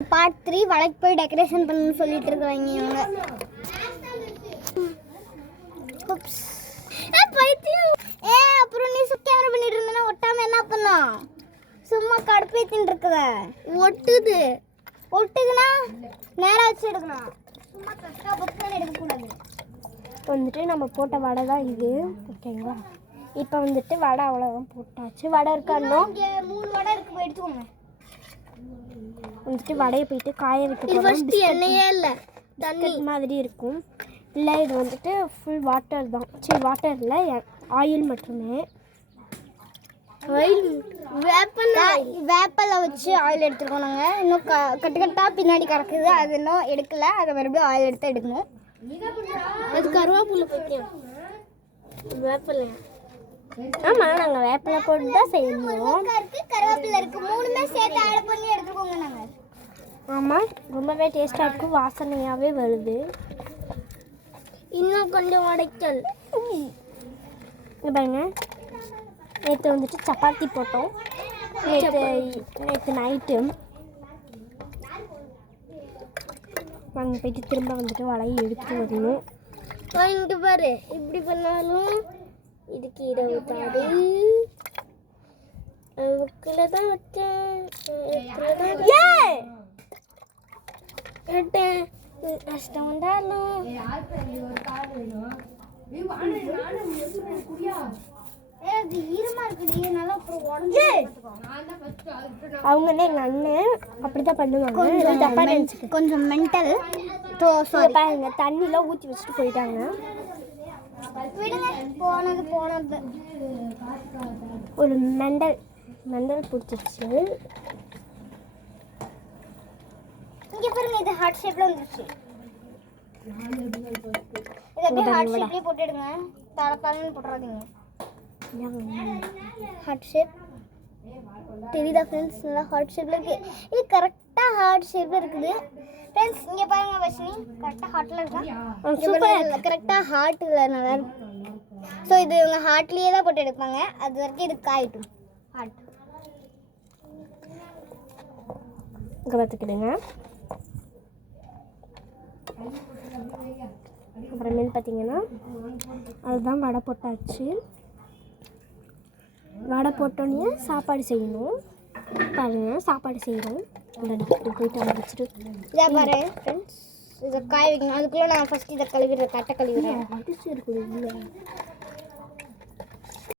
Part 3 வளைக்கு போய் decoration பண்ணணும்னு சொல்லிட்டு இருக்காங்க இவங்க. உப்ஸ். பைத்தியம். அப்புறம் நீ கேமரா பண்ணிட்டு இருந்தனா ஒட்டாம என்ன பண்ணா? சும்மா கடுப்பேத்தின்னு இருக்குத. ஒட்டுதுனா நேரா வச்சு எடுக்கணும். சும்மா கட்டா பத்தன எடுக்க கூடாது. வந்துட்டு நம்ம போட்ட வடை தான் இது. ஓகேங்களா? இப்போ வந்துட்டு வடை அவ்வளோதான் போட்டாச்சு. வடை இருக்கானோ? இங்கே 3 வடை இருக்கு, போய் எடுத்துக்கோங்க. வந்துட்டு வடையை போயிட்டு காய வைக்க போகிறோம். ஃபர்ஸ்ட் எண்ணெயே இல்லை, தண்ணி மாதிரி இருக்கும். இல்லை இது வந்துட்டு ஃபுல் வாட்டர் தான். சரி வாட்டர் இல்லை, ஆயில் மட்டுமே. வேப்பலை வச்சு ஆயில் எடுத்துருக்கோம் நாங்கள். இன்னும் கட்டு கட்டாக பின்னாடி கிடக்குது, அது இன்னும் எடுக்கலை. அதை மறுபடியும் ஆயில் எடுத்து எடுக்கணும். அது கருவேப்பிலை பற்றியும் வேப்பிலை. ஆமாம், நாங்கள் வேப்பிலை போட்டு தான் செய்யணும். கருவேப்பிலை இருக்குது, 3மே சேர்த்து ஆட் பண்ணி எடுத்துக்கோங்க நாங்கள். ஆமாம், ரொம்பவே டேஸ்ட்டாக இருக்கும், வாசனையாகவே வருது. இன்னும் கொஞ்சம் உடைக்கல். இங்கே பாருங்க, நேற்று வந்துட்டு சப்பாத்தி போட்டோம். நேற்று நைட்டு நாங்கள் போயிட்டு திரும்ப வந்துட்டு வடையை எடுத்துகிட்டு வரணும். இங்கே பாரு, இப்படி பண்ணாலும் இதுக்கு இதை ஊற்றாது. அதுக்குள்ள தான் வச்சேன், கஷ்டம் வந்தாலும் அவங்கன்னே எங்கள் அண்ணன் அப்படி தான் பண்ணுவாங்க. கொஞ்சம் மென்டல். பாருங்க, தண்ணிலாம் ஊற்றி வச்சுட்டு போயிட்டாங்க. போனது ஒரு மெண்டல் பிடிச்சிருச்சு. இங்கே பாருங்க, இது ஹார்ட் ஷேப்ல வந்துருச்சு. இதை அப்படியே ஹார்ட் ஷேப்லேயே போட்டுடுங்க, தலை போட்டுறாதீங்க. ஹார்ட் ஷேப் தெரியுதா ஃப்ரெண்ட்ஸ்? நல்லா ஹார்ட் ஷேப்பில் இருக்குது. இது கரெக்டாக ஹார்ட் ஷேப்பில் இருக்குது ஃப்ரெண்ட்ஸ். இங்கே பாருங்க வர்ஷினி, கரெக்டாக ஹார்ட்டில் இருக்கா? சூப்பர், கரெக்டாக ஹார்ட்டில் நல்லா இருக்கு. ஸோ இது இவங்க ஹார்ட்லேயே தான் போட்டு எடுப்பாங்க. அது வரைக்கும் இது காயிட்டும். ஹார்ட் இங்கே பார்த்துக்கிடுங்க. அப்புறமேல் பார்த்தீங்கன்னா அதுதான் வடை போட்டாச்சு. வடை போட்டோன்னே சாப்பாடு செய்யணும். பாருங்க, சாப்பாடு செய்கிறோம். போயிட்டு அடிச்சுட்டு இதை பாரு ஃப்ரெண்ட்ஸ், இதை காய வைக்கணும். அதுக்குள்ளே நான் ஃபஸ்ட் இதை கழுவிடுறேன், தட்டை கழுவிடுறேன். அடிச்சு இருக்குது இல்லை.